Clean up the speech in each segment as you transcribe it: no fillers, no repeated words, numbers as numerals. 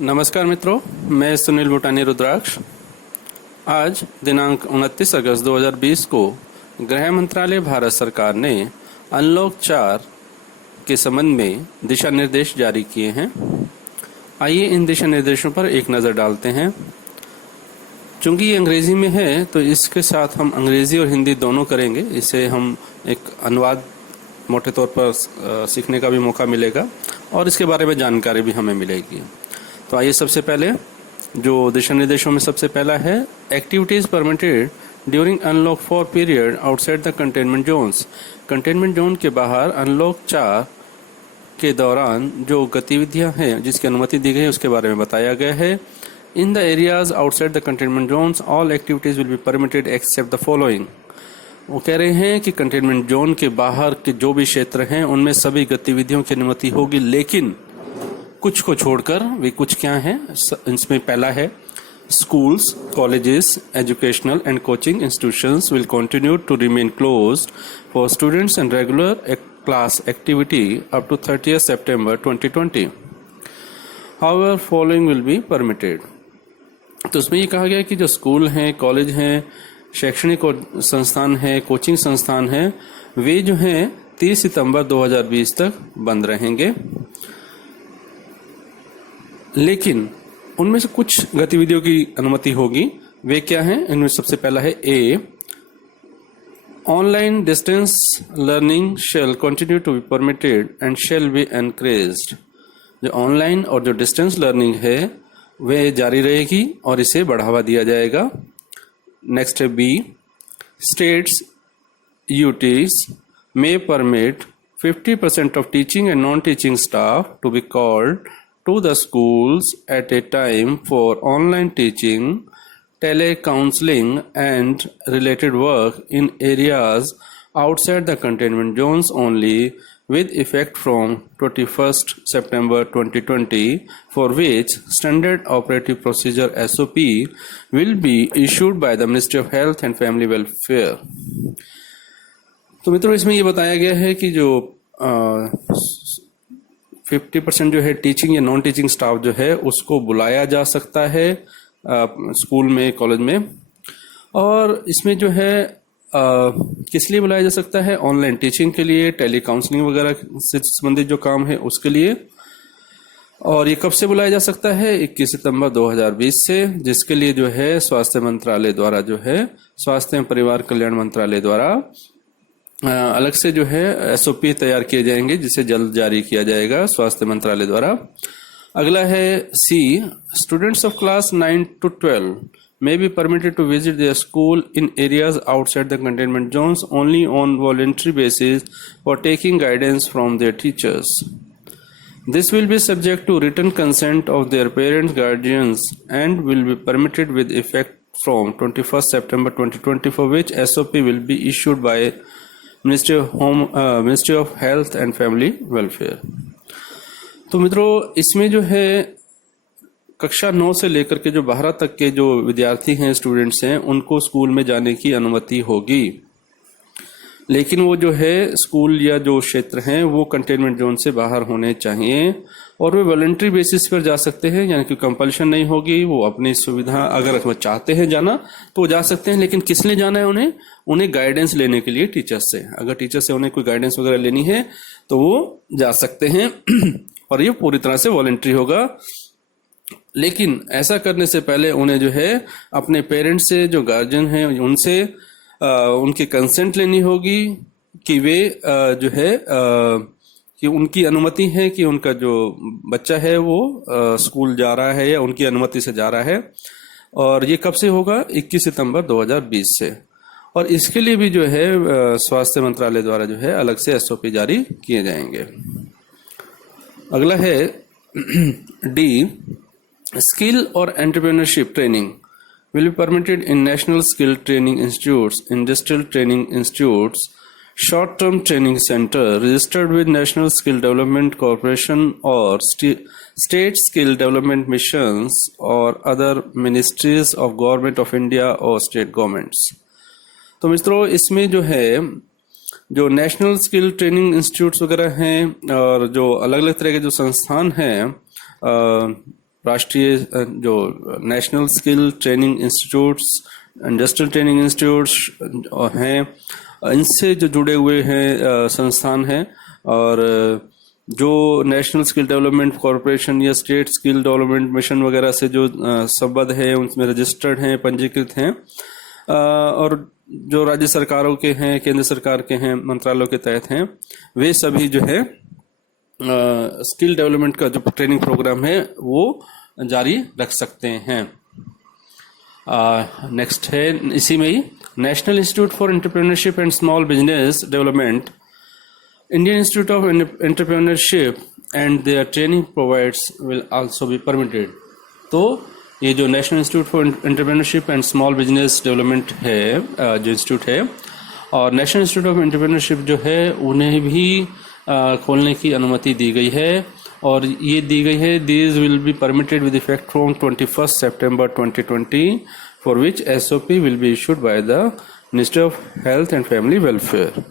नमस्कार मित्रों, मैं सुनील भूटानी रुद्राक्ष। आज दिनांक 29 अगस्त 2020 को गृह मंत्रालय भारत सरकार ने अनलॉक 4 के संबंध में दिशा निर्देश जारी किए हैं। आइए इन दिशा निर्देशों पर एक नज़र डालते हैं। चूंकि ये अंग्रेजी में है तो इसके साथ हम अंग्रेजी और हिंदी दोनों करेंगे। इसे हम एक अनुवाद मोटे तौर पर सीखने का भी मौका मिलेगा और इसके बारे में जानकारी भी हमें मिलेगी। तो आइए सबसे पहले जो दिशा निर्देशों में सबसे पहला है, activities permitted during unlock 4 period outside the containment Jones. Containment zone के बाहर अनलॉक 4 के दौरान जो गतिविधियां हैं जिसकी अनुमति दी गई है उसके बारे में बताया गया है। In the areas outside the containment zones all activities will be permitted except the following. वो कह रहे हैं कि कंटेनमेंट जोन के बाहर के जो भी क्षेत्र हैं उनमें सभी गतिविधियों की अनुमति होगी, लेकिन कुछ को छोड़कर। वे कुछ क्या हैं? इसमें पहला है, schools, colleges, educational and coaching institutions will continue to remain closed for students and regular class activity up to 30th September 2020. However, following will be permitted. तो उसमें ये कहा गया कि जो स्कूल हैं, कॉलेज हैं, शैक्षणिक संस्थान हैं, कोचिंग संस्थान हैं, वे जो हैं 30 सितंबर 2020 तक बंद रहेंगे, लेकिन उनमें से कुछ गतिविधियों की अनुमति होगी। वे क्या हैं? इनमें सबसे पहला है A, online distance learning shall continue to be permitted and shall be encouraged. जो ऑनलाइन और जो डिस्टेंस लर्निंग है वे जारी रहेगी और इसे बढ़ावा दिया जाएगा। नेक्स्ट है B, states UTs may permit 50% of teaching and non teaching staff to be called to the schools at a time for online teaching, telecounseling and related work in areas outside the containment zones only, with effect from 21st September 2020, for which standard operative procedure SOP will be issued by the Ministry of Health and Family Welfare. तो मित्रों, इसमें ये बताया गया है कि जो 50% जो है टीचिंग या नॉन टीचिंग स्टाफ जो है उसको बुलाया जा सकता है स्कूल में, कॉलेज में। और इसमें जो है किस लिए बुलाया जा सकता है? ऑनलाइन टीचिंग के लिए, टेली काउंसलिंग वगैरह से संबंधित जो काम है उसके लिए। और ये कब से बुलाया जा सकता है? 21 सितंबर 2020 से, जिसके लिए जो है स्वास्थ्य मंत्रालय द्वारा जो है स्वास्थ्य एवं परिवार कल्याण मंत्रालय द्वारा अलग से जो है एसओपी तैयार किए जाएंगे, जिसे जल्द जारी किया जाएगा स्वास्थ्य मंत्रालय द्वारा। अगला है सी, students of class 9 to 12 may be permitted to visit their school in areas outside the containment zones only on voluntary basis for taking guidance from their teachers. This will be subject to written consent of their parents, guardians, and will be permitted with effect from 21st September 2020, for which SOP will be issued by ministry of health and family welfare. तो मित्रों, इसमें जो है कक्षा 9 से लेकर के जो 12 तक के जो विद्यार्थी हैं, स्टूडेंट्स हैं, उनको स्कूल में जाने की अनुमति होगी, लेकिन वो जो है स्कूल या जो क्षेत्र हैं वो कंटेनमेंट जोन से बाहर होने चाहिए और वे वॉलंटरी बेसिस पर जा सकते हैं, यानी कि कंपल्शन नहीं होगी। वो अपनी सुविधा, अगर वो चाहते हैं जाना तो वो जा सकते हैं, लेकिन किस लिए जाना है? उन्हें गाइडेंस लेने के लिए टीचर्स से। अगर टीचर से उन्हें कोई गाइडेंस वगैरह लेनी है तो वो जा सकते हैं और ये पूरी तरह से वॉलंटरी होगा। लेकिन ऐसा करने से पहले उन्हें जो है अपने पेरेंट्स से, जो गार्जियन हैं, उनसे उनकी कंसेंट लेनी होगी कि वे जो है कि उनकी अनुमति है कि उनका जो बच्चा है वो स्कूल जा रहा है या उनकी अनुमति से जा रहा है। और ये कब से होगा? 21 सितंबर 2020 से। और इसके लिए भी जो है स्वास्थ्य मंत्रालय द्वारा जो है अलग से एसओपी जारी किए जाएंगे। अगला है डी, स्किल और entrepreneurship training will be permitted in National Skill Training Institutes, Industrial Training Institutes, Short-Term Training Center registered with National Skill Development Corporation or State Skill Development Missions or other ministries of Government of India or state governments. तो मित्रों, इसमें जो है जो national skill training institutes वगैरह हैं और जो अलग अलग तरह के जो संस्थान हैं राष्ट्रीय जो national skill training institutes, industrial training institutes हैं, इनसे जो जुड़े हुए हैं संस्थान हैं, और जो नेशनल स्किल डेवलपमेंट कॉरपोरेशन या स्टेट स्किल डेवलपमेंट मिशन वगैरह से जो संबद्ध हैं, उनमें रजिस्टर्ड हैं, पंजीकृत हैं, और जो राज्य सरकारों के हैं, केंद्र सरकार के हैं, मंत्रालयों के तहत हैं, वे सभी जो है स्किल डेवलपमेंट का जो ट्रेनिंग प्रोग्राम है वो जारी रख सकते हैं। नेक्स्ट है इसी में ही, national institute for entrepreneurship and small business development, Indian institute of entrepreneurship and their training provides will also be permitted. तो ये जो national institute for entrepreneurship and small business development है, जो इंस्टीट्यूट है, और नेशनल इंस्टीट्यूट ऑफ एंटरप्रेन्योरशिप जो है, उन्हें भी खोलने की अनुमति दी गई है, और ये दी गई है, these will be permitted with effect from 21 September 2020, for which SOP will be issued by the ministry of health and family welfare.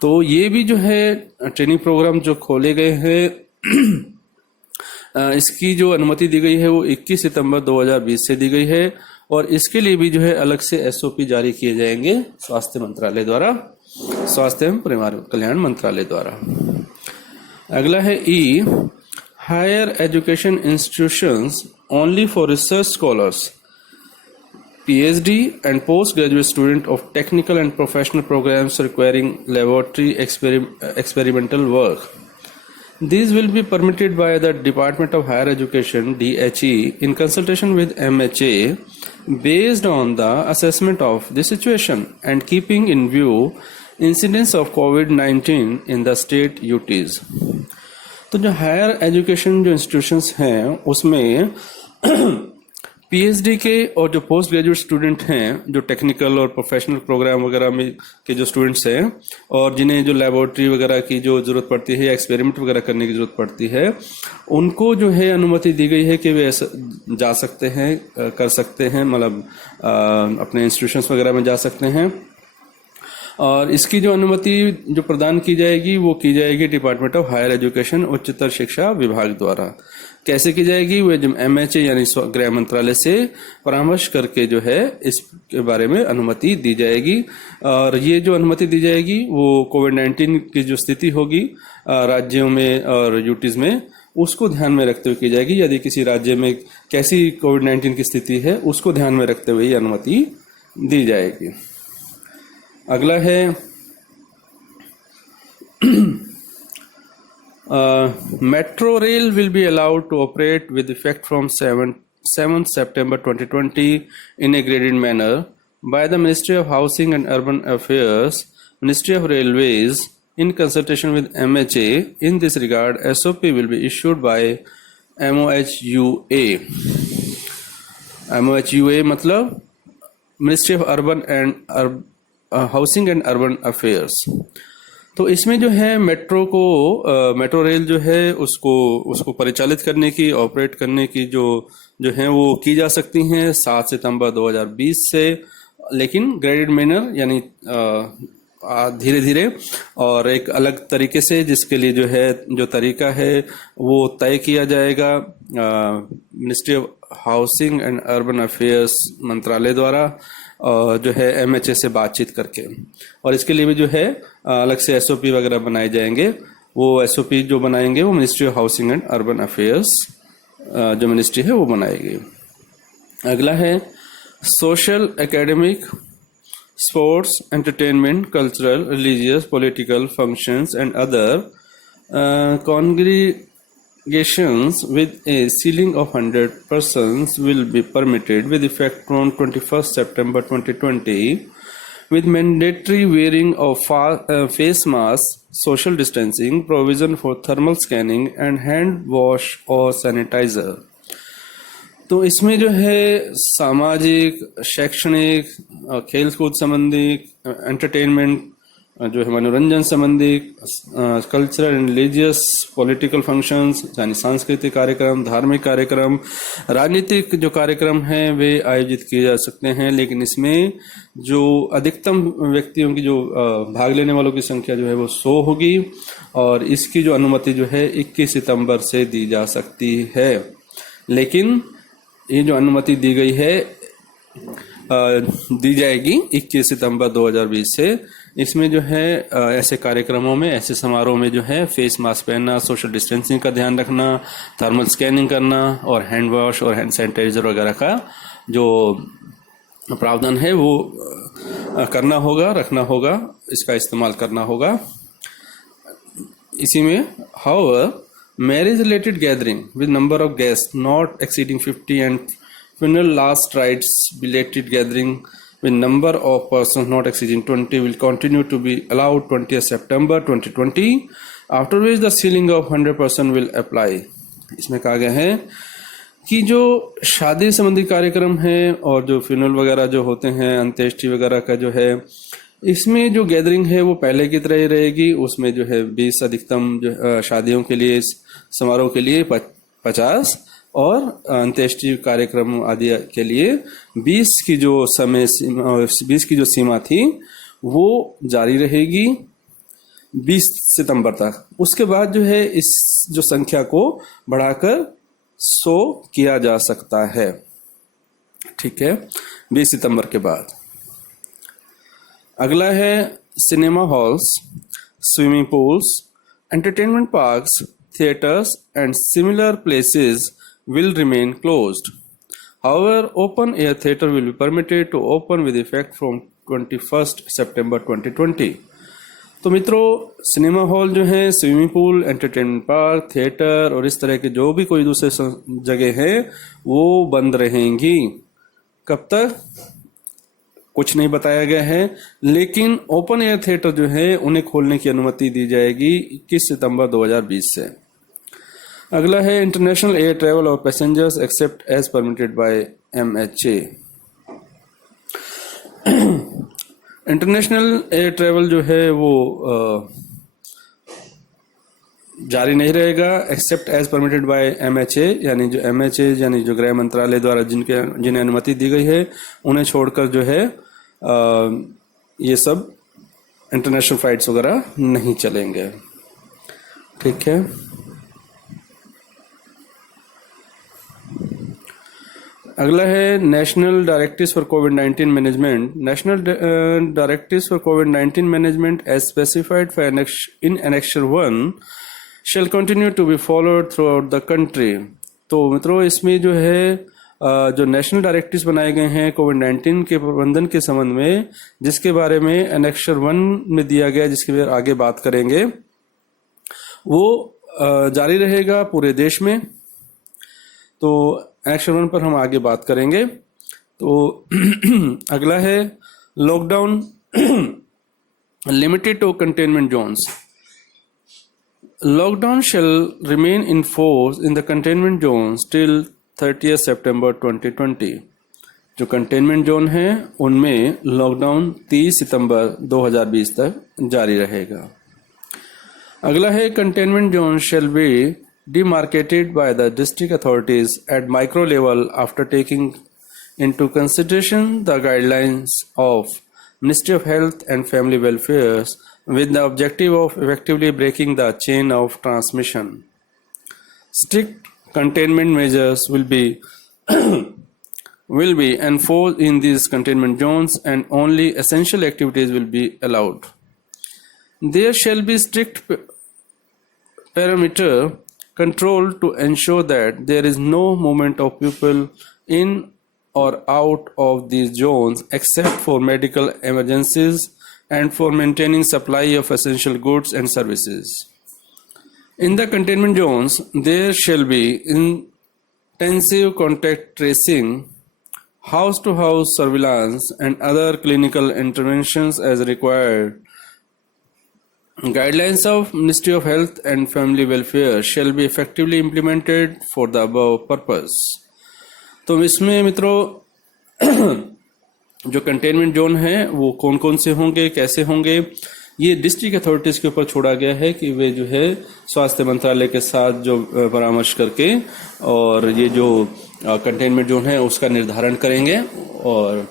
तो ये भी जो है ट्रेनिंग प्रोग्राम जो खोले गए हैं, इसकी जो अनुमति दी गई है वो 21 सितंबर 2020 से दी गई है, और इसके लिए भी जो है अलग से SOP जारी किए जाएंगे स्वास्थ्य मंत्रालय द्वारा, स्वास्थ्य एवं परिवार कल्याण मंत्रालय द्वारा। अगला है E, higher education institutions only for research scholars, PhD and postgraduate student of technical and professional programs requiring laboratory experimental work. These will be permitted by the Department of Higher Education DHE in consultation with MHA based on the assessment of the situation and keeping in view incidence of COVID-19 in the state UTs. तो जो higher education जो institutions हैं उसमें PhD के और जो post graduate student हैं, जो टेक्निकल और प्रोफेशनल प्रोग्राम वगैरह में के जो स्टूडेंट्स हैं, और जिन्हें जो लेबोरेटरी वगैरह की जो ज़रूरत पड़ती है या एक्सपेरिमेंट वगैरह करने की ज़रूरत पड़ती है, उनको जो है अनुमति दी गई है कि वे जा सकते हैं, कर सकते हैं, मतलब अपने इंस्टीट्यूशंस वगैरह में जा सकते हैं। और इसकी जो अनुमति जो प्रदान की जाएगी वो की जाएगी डिपार्टमेंट ऑफ हायर एजुकेशन, उच्चतर शिक्षा विभाग द्वारा। कैसे की जाएगी? वो जब MHA यानी गृह मंत्रालय से परामर्श करके जो है इसके बारे में अनुमति दी जाएगी। और ये जो अनुमति दी जाएगी वो कोविड-19 की जो स्थिति होगी राज्यों में और यूटीज में, उसको ध्यान में रखते हुए की जाएगी। यदि किसी राज्य में कैसी कोविड-19 की स्थिति है उसको ध्यान में रखते हुए ये अनुमति दी जाएगी। अगला है Metro Rail will be allowed to operate with effect from 7th September 2020 in a graded manner by the Ministry of Housing and Urban Affairs, Ministry of Railways, in consultation with MHA. In this regard, SOP will be issued by MOHUA. MOHUA मतलब Ministry of Urban and housing and urban affairs. तो इसमें जो है metro rail जो है उसको परिचालित करने की, ऑपरेट करने की जो है वो की जा सकती हैं 7 सितंबर 2020 से, लेकिन ग्रेडेड मैनर यानी धीरे धीरे और एक अलग तरीके से, जिसके लिए जो है जो तरीका है वो तय किया जाएगा ministry of housing and urban affairs मंत्रालय द्वारा, जो है MHA से बातचीत करके। और इसके लिए भी जो है अलग से SOP वगैरह बनाए जाएंगे। वो SOP जो बनाएंगे वो ministry of housing and urban affairs जो मिनिस्ट्री है वो बनाएगी। अगला है social, academic, sports, entertainment, cultural, religious, political functions and other congregations with a ceiling of 100 persons will be permitted with effect from 21st September 2020 with mandatory wearing of face masks, social distancing, provision for thermal scanning and hand wash or sanitizer. तो इसमें जो है सामाजिक, शैक्षणिक, खेल कूद संबंधी, entertainment जो है मनोरंजन संबंधी, cultural and religious, political functions यानी सांस्कृतिक कार्यक्रम, धार्मिक कार्यक्रम, राजनीतिक जो कार्यक्रम हैं वे आयोजित किए जा सकते हैं। लेकिन इसमें जो अधिकतम व्यक्तियों की जो भाग लेने वालों की संख्या जो है वो 100 होगी, और इसकी जो अनुमति जो है 21 सितंबर से दी जा सकती है। लेकिन ये जो अनुमति दी गई है दी जाएगी 21 सितंबर 2020 से। इसमें जो है ऐसे कार्यक्रमों में, ऐसे समारोह में जो है फेस मास्क पहनना, सोशल डिस्टेंसिंग का ध्यान रखना, थर्मल स्कैनिंग करना और हैंड वॉश और हैंड सैनिटाइजर वगैरह का जो प्रावधान है वो करना होगा, रखना होगा, इसका इस्तेमाल करना होगा। इसी में however marriage related gathering with number of guest not exceeding 50 and funeral last rites belated gathering with number of persons not exceeding 20 will continue to be allowed 20th September 2020, after which the ceiling of 100% will apply। इसमें कहा गया है कि जो शादी संबंधी कार्यक्रम है और जो फ्यूनरल वगैरह जो होते हैं, अंत्येष्टि वगैरह का जो है, इसमें जो गैदरिंग है वो पहले की तरह ही रहेगी। उसमें जो है 20 अधिकतम जो शादियों के लिए, समारोह के लिए 50 और अंत्येष्टि कार्यक्रम आदि के लिए 20 की जो समय सीमा, 20 की जो सीमा थी वो जारी रहेगी 20 सितंबर तक। उसके बाद जो है इस जो संख्या को बढ़ाकर 100 किया जा सकता है। ठीक है, 20 सितंबर के बाद। अगला है cinema halls, swimming pools, entertainment parks, theatres and similar places will remain closed. However, open air theatre will be permitted to open with effect from 21st September 2020। तो मित्रों, सिनेमा हॉल जो है, swimming pool, entertainment park, theatre और इस तरह के जो भी कोई दूसरे जगह है वो बंद रहेंगी। कब तक कुछ नहीं बताया गया है, लेकिन ओपन एयर थिएटर जो है उन्हें खोलने की अनुमति दी जाएगी 21 सितंबर 2020 से। अगला है इंटरनेशनल एयर ट्रेवल और passengers except as permitted by MHA। International air travel जो है वो जारी नहीं रहेगा except as permitted by MHA, यानी जो MHA यानी जो गृह मंत्रालय द्वारा जिन्हें अनुमति दी गई है उन्हें छोड़कर जो है ये सब इंटरनेशनल फ्लाइट्स वगैरह नहीं चलेंगे। ठीक है, अगला है नेशनल डायरेक्टिव्स फॉर कोविड-19 मैनेजमेंट। नेशनल डायरेक्टिव्स फॉर कोविड-19 management as specified in annexure 1 shall continue to be followed throughout the country. तो मित्रों, इसमें जो है जो नेशनल डायरेक्टिव्स बनाए गए हैं कोविड-19 के प्रबंधन के संबंध में, जिसके बारे में एनेक्सर 1 में दिया गया, जिसके बारे में आगे बात करेंगे, वो जारी रहेगा पूरे देश में। तो एनेक्सर 1 पर हम आगे बात करेंगे। तो अगला है lockdown limited to containment zones. Lockdown shall remain in force in the containment zones till 30 September 2020। जो कंटेनमेंट जोन है उनमें लॉकडाउन 30 सितंबर 2020 तक जारी रहेगा। अगला है containment zone shall be demarcated by the district authorities at micro level after taking into consideration the guidelines of Ministry of Health and Family Welfare with the objective of effectively breaking the chain of transmission. Strict containment measures will be enforced in these containment zones and only essential activities will be allowed. There shall be strict perimeter control to ensure that there is no movement of people in or out of these zones except for medical emergencies and for maintaining supply of essential goods and services. In the containment zones, there shall be intensive contact tracing, house-to-house surveillance, and other clinical interventions as required. Guidelines of Ministry of Health and Family Welfare shall be effectively implemented for the above purpose. तो इसमें मित्रों जो containment zone है वो कौन कौन से होंगे, कैसे होंगे, ये डिस्ट्रिक्ट अथॉरिटीज के ऊपर छोड़ा गया है कि वे जो है स्वास्थ्य मंत्रालय के साथ जो परामर्श करके और ये जो कंटेनमेंट जोन है उसका निर्धारण करेंगे। और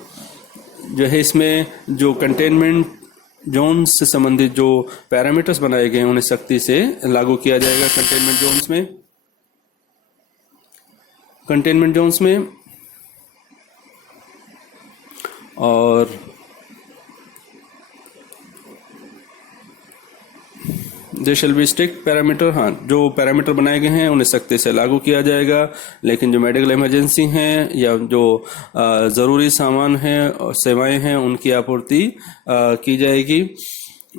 जो है इसमें जो कंटेनमेंट जोन से संबंधित जो पैरामीटर्स बनाए गए हैं उन्हें सख्ती से लागू किया जाएगा कंटेनमेंट जोन्स में। कंटेनमेंट जोन्स में, और दे शैल बी स्ट्रिक्ट पैरामीटर। हाँ, जो पैरामीटर बनाए गए हैं उन्हें सख्ती से लागू किया जाएगा, लेकिन जो मेडिकल इमरजेंसी हैं या जो ज़रूरी सामान हैं और सेवाएं हैं उनकी आपूर्ति की जाएगी।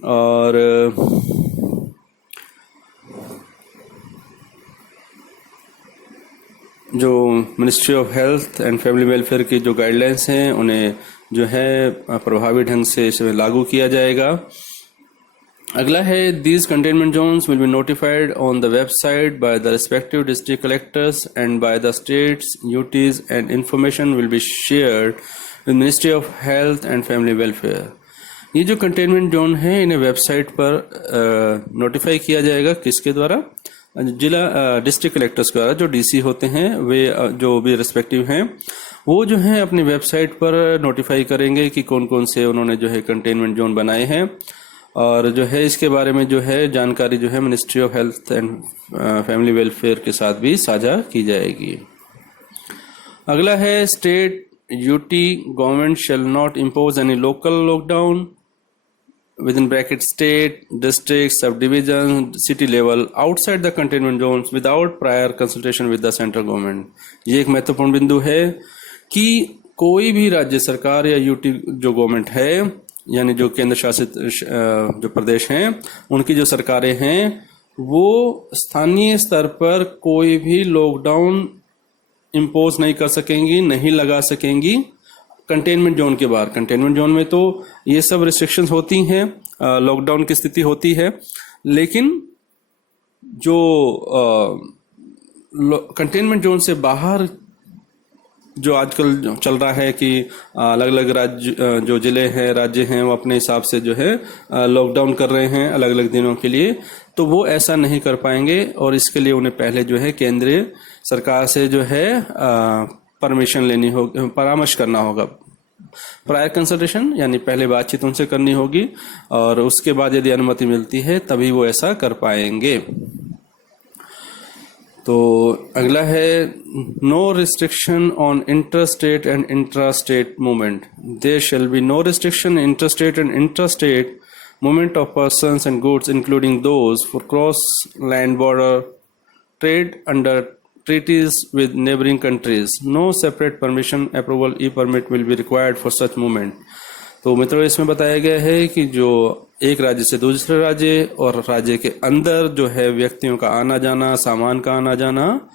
और जो ministry of health and family welfare की जो गाइडलाइंस हैं उन्हें जो है प्रभावी ढंग से इसमें लागू किया जाएगा। अगला है, these containment zones will be notified on the website by the respective district collectors and by the states UTs and information will be shared with ministry of health and family welfare. ये जो containment zone है इन्हें website पर notify किया जाएगा, किसके द्वारा? जिला डिस्ट्रिक्ट कलेक्टर्स द्वारा। जो डीसी होते हैं वे जो भी रिस्पेक्टिव हैं वो जो है अपनी वेबसाइट पर नोटिफाई करेंगे कि कौन कौन से उन्होंने जो है कंटेनमेंट जोन बनाए हैं, और जो है इसके बारे में जो है जानकारी जो है ministry of health and family welfare के साथ भी साझा की जाएगी। अगला है, state UT government shall not impose any local lockdown within bracket state, district, subdivision, city level outside the containment zones without prior consultation with the central government। ये एक महत्वपूर्ण बिंदु है कि कोई भी राज्य सरकार या यूटी जो गवर्नमेंट है, यानी जो केंद्र शासित जो प्रदेश हैं, उनकी जो सरकारें हैं वो स्थानीय स्तर पर कोई भी लॉकडाउन इम्पोज नहीं कर सकेंगी, नहीं लगा सकेंगी कंटेनमेंट जोन के बाहर। कंटेनमेंट जोन में तो ये सब रिस्ट्रिक्शंस होती हैं, लॉकडाउन की स्थिति होती है, लेकिन जो कंटेनमेंट जोन से बाहर जो आजकल चल रहा है कि अलग अलग राज्य जो जिले हैं, राज्य हैं, वो अपने हिसाब से जो है लॉकडाउन कर रहे हैं अलग अलग दिनों के लिए, तो वो ऐसा नहीं कर पाएंगे, और इसके लिए उन्हें पहले जो है केंद्रीय सरकार से जो है परमिशन लेनी होगी, परामर्श करना होगा। प्रायर कंसल्टेशन यानी पहले बातचीत उनसे करनी होगी, और उसके बाद यदि अनुमति मिलती है तभी वो ऐसा कर पाएंगे। तो अगला है, no restriction on interstate and intrastate movement. There shall be no restriction interstate and intrastate movement of persons and goods including those for cross land border trade under treaties with neighboring countries. No separate permission approval e-permit will be required for such movement। तो मित्रों, इसमें बताया गया है कि जो एक राज्य से दूसरे राज्य और राज्य के अंदर जो है व्यक्तियों का आना जाना, सामान का आना जाना,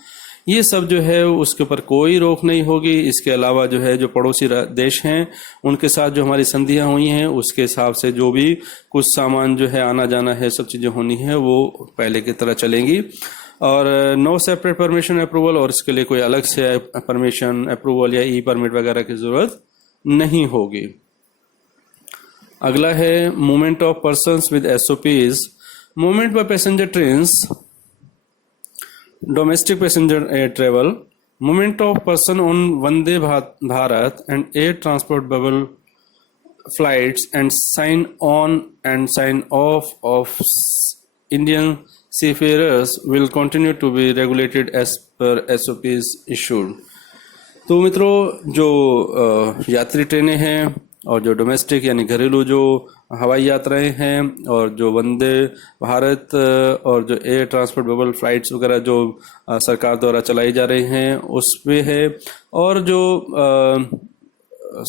ये सब जो है उसके ऊपर कोई रोक नहीं होगी। इसके अलावा जो है जो पड़ोसी देश हैं उनके साथ जो हमारी संधियां हुई हैं उसके हिसाब से जो भी कुछ सामान जो है आना जाना है, सब चीजें होनी है, वो पहले की तरह चलेंगी। और नो सेपरेट परमिशन अप्रूवल, और इसके लिए कोई अलग से परमिशन अप्रूवल या ई परमिट वगैरह की जरूरत नहीं होगी। अगला है, movement of persons with SOPs. Movement by passenger trains, domestic passenger air travel, movement of person on Vande Bharat and air transport bubble flights, and sign on and sign off of Indian seafarers will continue to be regulated as per SOPs issued। तो मित्रों, जो यात्री ट्रेनें हैं और जो domestic यानी घरेलू जो हवाई यात्राएं हैं और जो वंदे भारत और जो एयर ट्रांसपोर्ट बबल फ्लाइट्स वगैरह जो सरकार द्वारा चलाई जा रही हैं उसमें है, और जो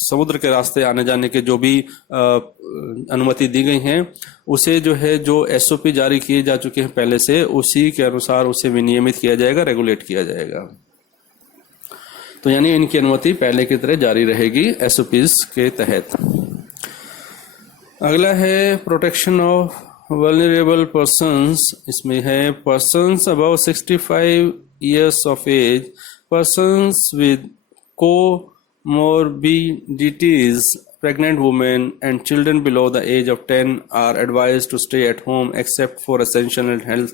समुद्र के रास्ते आने जाने के जो भी अनुमति दी गई हैं उसे जो है जो एसओपी जारी किए जा चुके हैं पहले से, उसी के अनुसार उसे विनियमित किया जाएगा, रेगुलेट किया जाएगा। तो यानी इनकी अनुमति पहले की तरह जारी रहेगी एसओपीज के तहत। अगला है, प्रोटेक्शन ऑफ वल्नरेबल पर्सन्स। इसमें है persons above 65 years of age, persons with comorbidities, pregnant women and children below the age of 10 are advised to stay at home except for essential health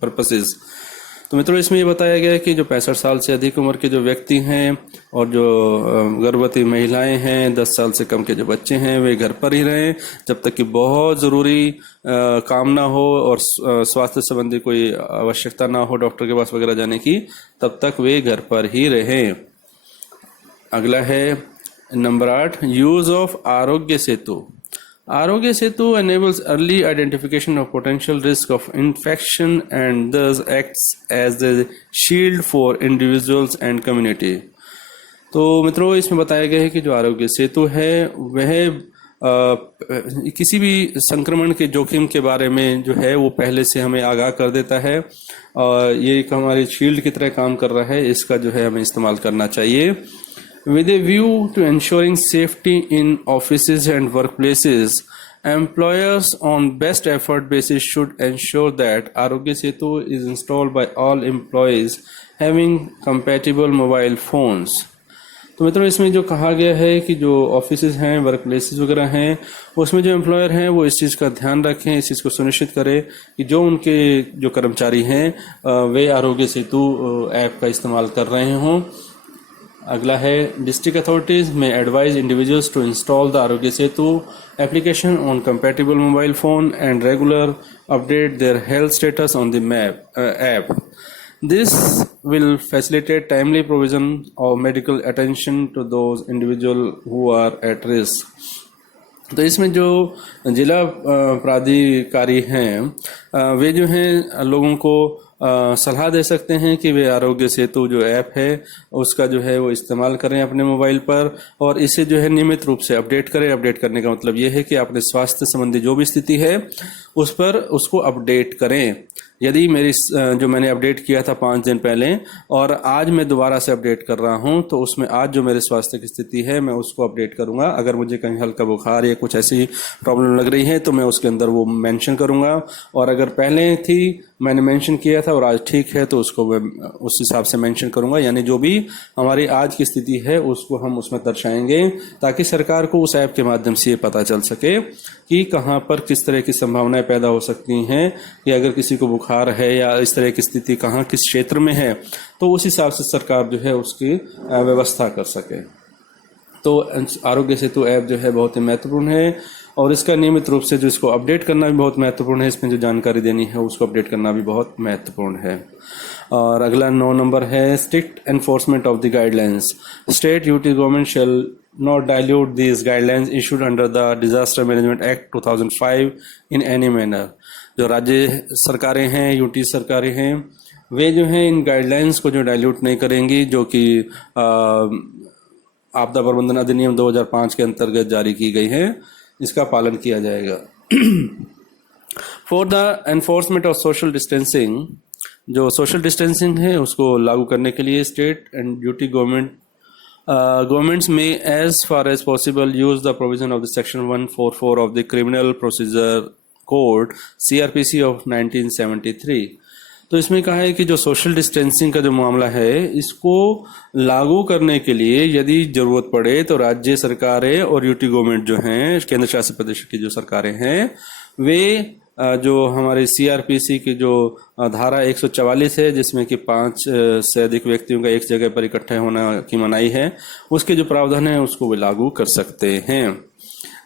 purposes। तो मित्रों इसमें ये बताया गया है कि जो 65 साल से अधिक उम्र के जो व्यक्ति हैं और जो गर्भवती महिलाएं हैं, 10 साल से कम के जो बच्चे हैं, वे घर पर ही रहें जब तक कि बहुत ज़रूरी काम ना हो और स्वास्थ्य संबंधी कोई आवश्यकता ना हो डॉक्टर के पास वगैरह जाने की, तब तक वे घर पर ही रहें। अगला है number 8, use of Aarogya Setu. Aarogya Setu enables early identification of potential risk of infection and thus acts as a shield for individuals and community। तो मित्रों इसमें बताया गया है कि जो आरोग्य सेतु है वह किसी भी संक्रमण के जोखिम के बारे में जो है वो पहले से हमें आगाह कर देता है और ये एक हमारी शील्ड की तरह काम कर रहा है। इसका जो है हमें इस्तेमाल करना चाहिए। With a view to ensuring safety in offices and workplaces, employers on best effort basis should ensure that Arogya Setu is installed by all employees having compatible mobile phones। तो मित्रों इसमें जो कहा गया है कि जो ऑफिसेज हैं, वर्क प्लेसेस वगैरह हैं, उसमें जो एम्प्लॉयर हैं वो इस चीज़ का ध्यान रखें, इस चीज़ को सुनिश्चित करें कि जो उनके जो कर्मचारी हैं वे आरोग्य सेतु ऐप का इस्तेमाल कर रहे हों। अगला है district authorities may advise individuals to install the Aarogya Setu application on compatible mobile phone and regular update their health status on the app. This will facilitate timely provision of medical attention to those individual who are at risk. तो इसमें जो जिला प्राधिकारी हैं वे जो हैं लोगों को सलाह दे सकते हैं कि वे आरोग्य सेतु जो ऐप है उसका जो है वो इस्तेमाल करें अपने मोबाइल पर और इसे जो है नियमित रूप से अपडेट करें। अपडेट करने का मतलब ये है कि अपने स्वास्थ्य संबंधी जो भी स्थिति है उस पर उसको अपडेट करें। यदि मेरी जो मैंने अपडेट किया था 5 दिन पहले और आज मैं दोबारा से अपडेट कर रहा हूं तो उसमें आज जो मेरे स्वास्थ्य की स्थिति है मैं उसको अपडेट करूंगा। अगर मुझे कहीं हल्का बुखार या कुछ ऐसी प्रॉब्लम लग रही है तो मैं उसके अंदर वो मेंशन करूंगा और अगर पहले थी मैंने मेंशन किया था और आज ठीक है तो उसको मैं उस हिसाब से मेंशन करूंगा। यानी जो भी हमारी आज की स्थिति है उसको हम उसमें दर्शाएंगे ताकि सरकार को उस ऐप के माध्यम से ये पता चल सके कि कहाँ पर किस तरह की संभावनाएं पैदा हो सकती हैं कि अगर किसी को बुखार है या इस तरह की स्थिति कहाँ किस क्षेत्र में है तो उस हिसाब से सरकार जो है उसकी व्यवस्था कर सके। तो आरोग्य सेतु ऐप जो है बहुत ही महत्वपूर्ण है और इसका नियमित रूप से जो इसको अपडेट करना भी बहुत महत्वपूर्ण है। इसमें जो जानकारी देनी है उसको अपडेट करना भी बहुत महत्वपूर्ण है। और अगला 9 नंबर है strict enforcement of the guidelines. State UT government shall not dilute these guidelines issued under the Disaster Management Act 2005 in any manner। जो राज्य सरकारें हैं, यूटी सरकारें हैं, वे जो हैं इन गाइडलाइंस को जो डाइल्यूट नहीं करेंगी जो कि आपदा प्रबंधन अधिनियम 2005 के अंतर्गत जारी की गई है, इसका पालन किया जाएगा। For the enforcement of social distancing, जो सोशल डिस्टेंसिंग है उसको लागू करने के लिए state and duty governments may as far as possible use the provision of the section 144 of the criminal procedure code CRPC of 1973। तो इसमें कहा है कि जो सोशल डिस्टेंसिंग का जो मामला है इसको लागू करने के लिए यदि जरूरत पड़े तो राज्य सरकारें और यूटी गवर्नमेंट जो हैं केंद्र शासित प्रदेश की जो सरकारें हैं वे जो हमारे सीआरपीसी की जो धारा 144 है जिसमें कि 5 से अधिक व्यक्तियों का एक जगह पर इकट्ठा होना की मनाही है उसके जो प्रावधान है उसको वे लागू कर सकते हैं।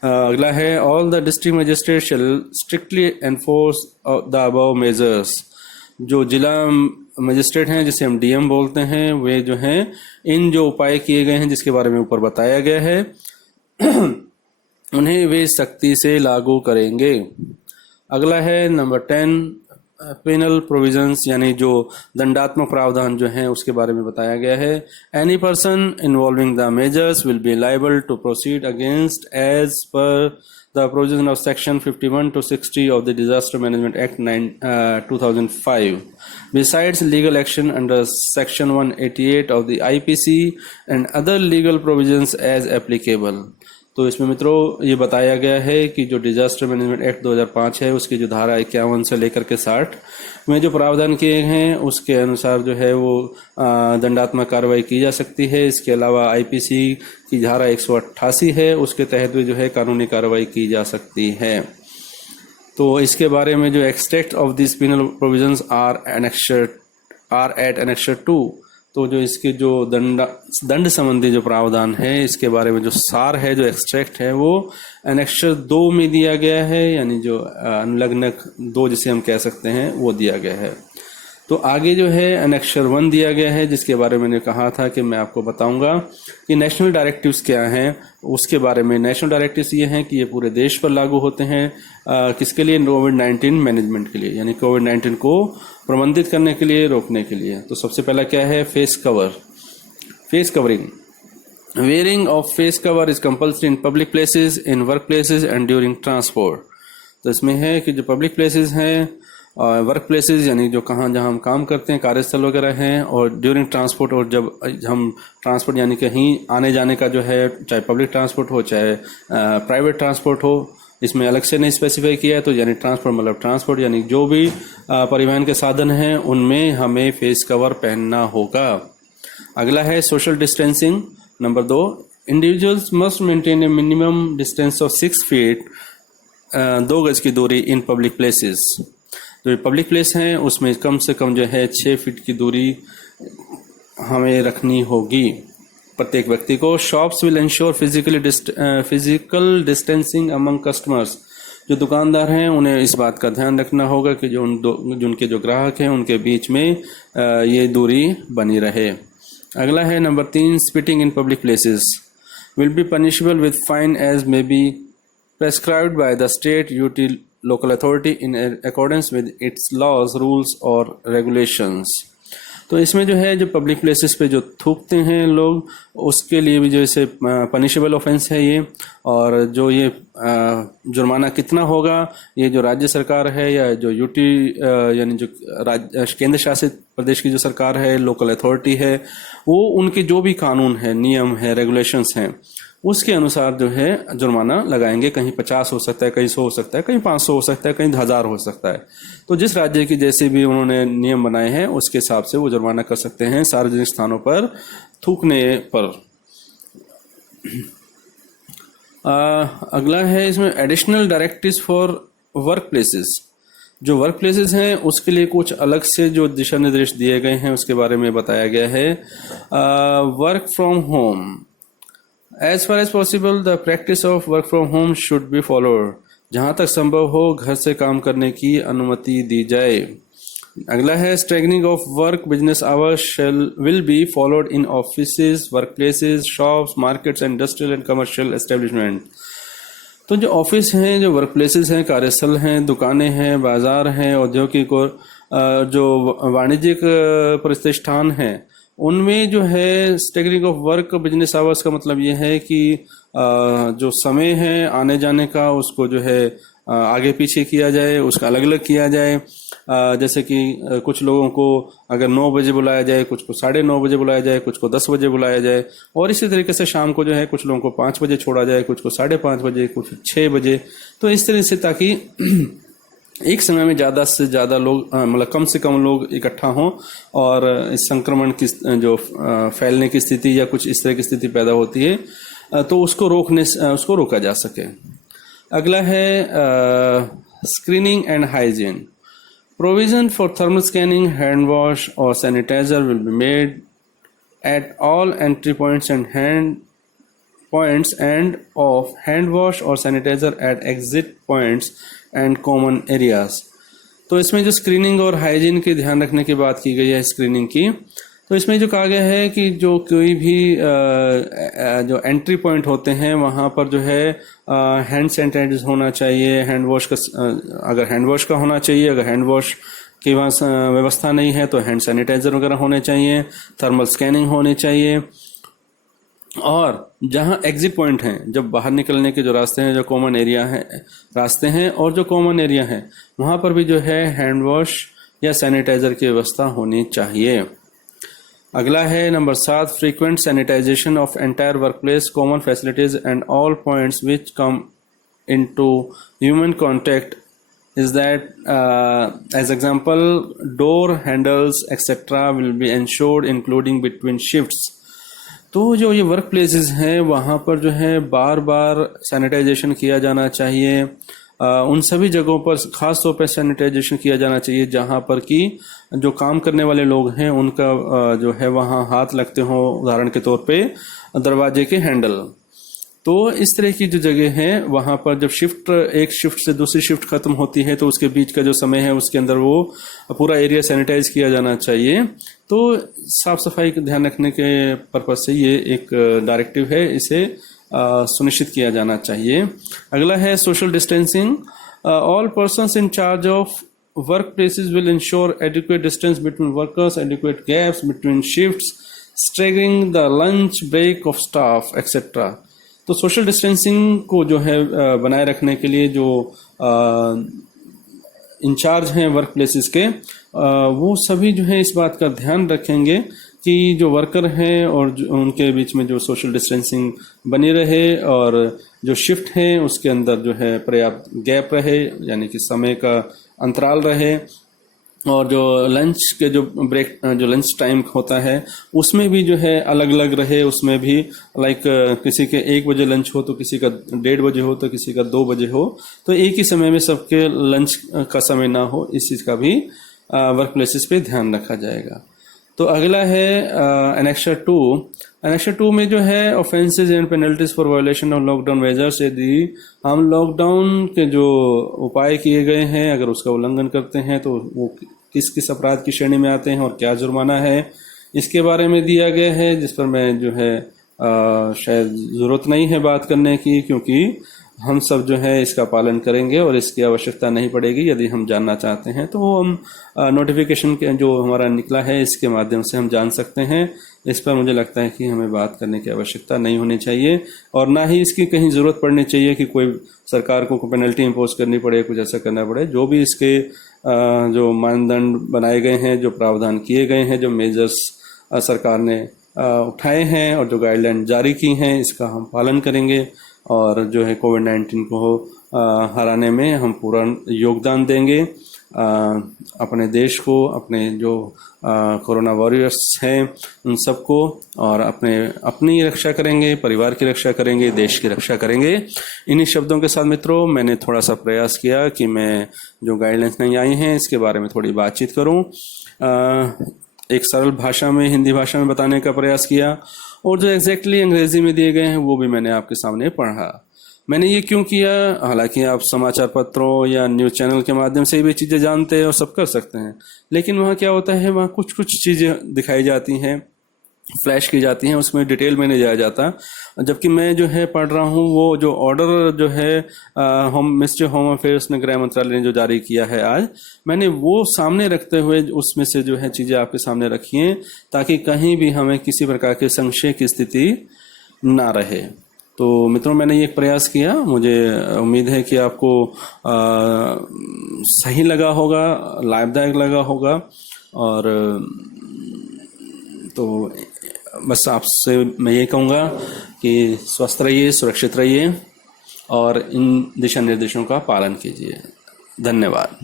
अगला है all the district magistrate shall strictly enforce the above measures. जो जिला मजिस्ट्रेट हैं जिसे हम डीएम बोलते हैं वे जो हैं इन जो उपाय किए गए हैं जिसके बारे में ऊपर बताया गया है उन्हें वे सख्ती से लागू करेंगे। अगला है नंबर 10 पेनल प्रोविजंस, यानी जो दंडात्मक प्रावधान जो हैं उसके बारे में बताया गया है। Any person involving the measures will be liable to proceed against as per the provision of section 51 to 60 of the Disaster Management Act 2005 besides legal action under section 188 of the IPC and other legal provisions as applicable। तो इसमें मित्रों ये बताया गया है कि जो disaster management act 2005 है उसकी जो धारा 51 से लेकर के 60 में जो प्रावधान किए हैं उसके अनुसार जो है वो दंडात्मक कार्रवाई की जा सकती है। इसके अलावा आईपीसी की धारा 188 है उसके तहत भी जो है कानूनी कार्रवाई की जा सकती है। तो इसके बारे में जो extract of this penal provisions are annexed are at annexure 2। तो जो इसके जो दंड संबंधी जो प्रावधान है, इसके बारे में जो सार है, जो एक्सट्रैक्ट है, वो एनेक्सर 2 में दिया गया है, यानी जो अनुलग्नक 2 जिसे हम कह सकते हैं वो दिया गया है। तो आगे जो है एनेक्सर 1 दिया गया है, जिसके बारे में मैंने कहा था कि मैं आपको बताऊंगा कि नेशनल डायरेक्टिव्स क्या हैं। उसके बारे में नेशनल डायरेक्टिव्स ये हैं कि ये पूरे देश पर लागू होते हैं, किसके लिए? कोविड-19 मैनेजमेंट के लिए, यानी कोविड-19 को प्रबंधित करने के लिए, रोकने के लिए। तो सबसे पहला क्या है? Face covering. Wearing of face cover is compulsory in public places, in work places and during transport. तो इसमें है कि जो पब्लिक प्लेसेस हैं, वर्क प्लेसेस यानी जो जहां हम काम करते हैं, कार्यस्थल वगैरह हैं, और ड्यूरिंग ट्रांसपोर्ट, और जब हम ट्रांसपोर्ट यानी कहीं आने जाने का जो है, चाहे पब्लिक ट्रांसपोर्ट हो चाहे प्राइवेट ट्रांसपोर्ट हो, इसमें अलग से नहीं स्पेसिफाई किया है। तो यानी ट्रांसपोर्ट मतलब ट्रांसपोर्ट, यानी जो भी परिवहन के साधन हैं उनमें हमें फेस कवर पहनना होगा। अगला है social distancing. Number 2, individuals must maintain A minimum distance of 6 feet, 2 गज की दूरी इन पब्लिक प्लेसेस। जो पब्लिक प्लेस हैं उसमें कम से कम जो है 6 फीट की दूरी हमें रखनी होगी प्रत्येक व्यक्ति को। Shops will ensure physical distancing among customers. जो दुकानदार हैं उन्हें इस बात का ध्यान रखना होगा कि जिनके जो ग्राहक हैं उनके बीच में ये दूरी बनी रहे। अगला है number 3, spitting in public places will be punishable with fine as may be prescribed by the state local authority in accordance with its laws, rules और regulations। तो इसमें जो है, जो पब्लिक प्लेसेस पे जो थूकते हैं लोग, उसके लिए भी जो इसे पनिशेबल ऑफेंस है ये। और जो ये जुर्माना कितना होगा, ये जो राज्य सरकार है या जो यूटी यानी जो केंद्र शासित प्रदेश की जो सरकार है, लोकल अथॉरिटी है, वो उनके जो भी कानून है, नियम है, रेगुलेशंस हैं, उसके अनुसार जो है जुर्माना लगाएंगे। कहीं 50 हो सकता है, कहीं 100 हो सकता है, कहीं 500 हो सकता है, कहीं 1000 हो सकता है। तो जिस राज्य की जैसे भी उन्होंने नियम बनाए हैं उसके हिसाब से वो जुर्माना कर सकते हैं सार्वजनिक स्थानों पर थूकने पर। अगला है इसमें additional directives for work places. जो वर्क प्लेसेस हैं उसके लिए कुछ अलग से जो दिशा निर्देश दिए गए हैं उसके बारे में बताया गया है। Work from home, As far as possible, the practice of work from home should be followed. जहां तक संभव हो घर से काम करने की अनुमति दी जाए। अगला है staggering of work business hours will be followed in offices, workplaces, shops, markets, industrial and commercial establishment। तो जो ऑफिस हैं, जो वर्क प्लेसेस हैं, कार्यस्थल हैं, दुकानें हैं, बाजार हैं, औद्योगिक और जो वाणिज्यिक प्रतिष्ठान हैं, उनमें जो है staggering of work business hours का मतलब ये है कि जो समय है आने जाने का उसको जो है आगे पीछे किया जाए, उसका अलग अलग किया जाए। जैसे कि कुछ लोगों को अगर 9 बजे बुलाया जाए, कुछ को 9:30 बजे बुलाया जाए, कुछ को 10 बजे बुलाया जाए, और इसी तरीके से शाम को जो है कुछ लोगों को 5 बजे छोड़ा जाए, कुछ को 5:30 बजे, कुछ 6 बजे। तो इस तरह से ताकि एक समय में ज्यादा से ज्यादा लोग मतलब कम से कम लोग इकट्ठा हों और इस संक्रमण की जो फैलने की स्थिति या कुछ इस तरह की स्थिति पैदा होती है तो उसको रोका जा सके। अगला है screening and hygiene. Provision for thermal scanning, hand wash और sanitizer will be made at all entry points and of hand wash और sanitizer at exit points and common areas. तो इसमें जो स्क्रीनिंग और हाइजीन के ध्यान रखने की बात की गई है स्क्रीनिंग की, तो इसमें जो कहा गया है कि जो कोई भी जो एंट्री पॉइंट होते हैं वहां पर जो है हैंड सैनिटाइजर होना चाहिए, हैंड वॉश का अगर हैंड वॉश का होना चाहिए, अगर हैंड वॉश की वहाँ व्यवस्था नहीं है तो हैंड सैनिटाइजर वगैरह होने चाहिए, थर्मल स्कैनिंग होनी चाहिए। और जहां एग्जिट पॉइंट हैं, जब बाहर निकलने के जो रास्ते हैं, जो कॉमन एरिया है रास्ते हैं और जो कॉमन एरिया है वहां पर भी जो है हैंड वॉश या सैनिटाइजर की व्यवस्था होनी चाहिए। अगला है number 7, frequent sanitisation of entire workplace, common facilities and all points which come into human contact is that as example door handles etc will be ensured including between shifts। तो जो ये वर्क प्लेसेस हैं वहाँ पर जो है बार बार sanitisation किया जाना चाहिए। उन सभी जगहों पर खास तौर पर सैनिटाइजेशन किया जाना चाहिए जहां पर कि जो काम करने वाले लोग हैं उनका जो है वहां हाथ लगते हों, उदाहरण के तौर पे दरवाजे के हैंडल। तो इस तरह की जो जगह है वहां पर जब एक शिफ्ट से दूसरी शिफ्ट खत्म होती है तो उसके बीच का जो समय है उसके अंदर वो पूरा एरिया सैनिटाइज किया जाना चाहिए। तो साफ सफाई का ध्यान रखने के पर्पज से ये एक डायरेक्टिव है, इसे सुनिश्चित किया जाना चाहिए। अगला है social distancing. All persons in charge of work places will ensure adequate distance between workers, adequate gaps between shifts, staggering the lunch break of staff etcetera. तो सोशल डिस्टेंसिंग को जो है बनाए रखने के लिए जो इंचार्ज हैं वर्क प्लेसेस के, वो सभी जो है इस बात का ध्यान रखेंगे कि जो वर्कर हैं और उनके बीच में जो सोशल डिस्टेंसिंग बनी रहे और जो शिफ्ट है उसके अंदर जो है पर्याप्त गैप रहे, यानी कि समय का अंतराल रहे, और जो लंच के जो ब्रेक जो लंच टाइम होता है उसमें भी जो है अलग अलग रहे। उसमें भी लाइक किसी के 1 बजे लंच हो तो किसी का 1:30 बजे हो तो किसी का 2 बजे हो, तो एक ही समय में सबके लंच का समय ना हो, इस चीज़ का भी वर्क प्लेसेस पे ध्यान रखा जाएगा। तो अगला है एनेक्सर 2। एनेक्सर 2 में जो है offences and penalties for violation of lockdown measures, यदि हम लॉकडाउन के जो उपाय किए गए हैं अगर उसका उल्लंघन करते हैं तो वो किस किस अपराध की श्रेणी में आते हैं और क्या जुर्माना है, इसके बारे में दिया गया है, जिस पर मैं जो है शायद ज़रूरत नहीं है बात करने की, क्योंकि हम सब जो है इसका पालन करेंगे और इसकी आवश्यकता नहीं पड़ेगी। यदि हम जानना चाहते हैं तो वो हम नोटिफिकेशन के जो हमारा निकला है इसके माध्यम से हम जान सकते हैं। इस पर मुझे लगता है कि हमें बात करने की आवश्यकता नहीं होनी चाहिए और ना ही इसकी कहीं ज़रूरत पड़नी चाहिए कि कोई सरकार को पेनल्टी इम्पोज करनी पड़े, कुछ ऐसा करना पड़े। जो भी इसके जो मानदंड बनाए गए हैं, जो प्रावधान किए गए हैं, जो मेजर्स सरकार ने उठाए हैं और जो गाइडलाइन जारी की हैं, इसका हम पालन करेंगे और जो है कोविड-19 को हराने में हम पूरा योगदान देंगे। अपने देश को, अपने जो कोरोना वॉरियर्स हैं उन सबको, और अपनी रक्षा करेंगे, परिवार की रक्षा करेंगे, देश की रक्षा करेंगे। इन्हीं शब्दों के साथ मित्रों मैंने थोड़ा सा प्रयास किया कि मैं जो गाइडलाइंस नहीं आई हैं इसके बारे में थोड़ी बातचीत करूं, एक सरल भाषा में, हिंदी भाषा में बताने का प्रयास किया, और जो एग्जैक्टली अंग्रेजी में दिए गए हैं वो भी मैंने आपके सामने पढ़ा। मैंने ये क्यों किया, हालांकि आप समाचार पत्रों या न्यूज़ चैनल के माध्यम से भी चीज़ें जानते हैं और सब कर सकते हैं, लेकिन वहाँ क्या होता है, वहाँ कुछ कुछ चीज़ें दिखाई जाती हैं, फ्लैश की जाती हैं, उसमें डिटेल में नहीं जाया जाता। जबकि मैं जो है पढ़ रहा हूँ वो जो ऑर्डर जो है मिनिस्ट्री होम अफेयर्स ने, गृह मंत्रालय ने जो जारी किया है आज, मैंने वो सामने रखते हुए उसमें से जो है चीज़ें आपके सामने रखी हैं ताकि कहीं भी हमें किसी प्रकार के संशय की स्थिति ना रहे। तो मित्रों मैंने ये प्रयास किया, मुझे उम्मीद है कि आपको सही लगा होगा, लाभदायक लगा होगा, और तो बस आपसे मैं ये कहूँगा कि स्वस्थ रहिए, सुरक्षित रहिए और इन दिशा निर्देशों का पालन कीजिए। धन्यवाद।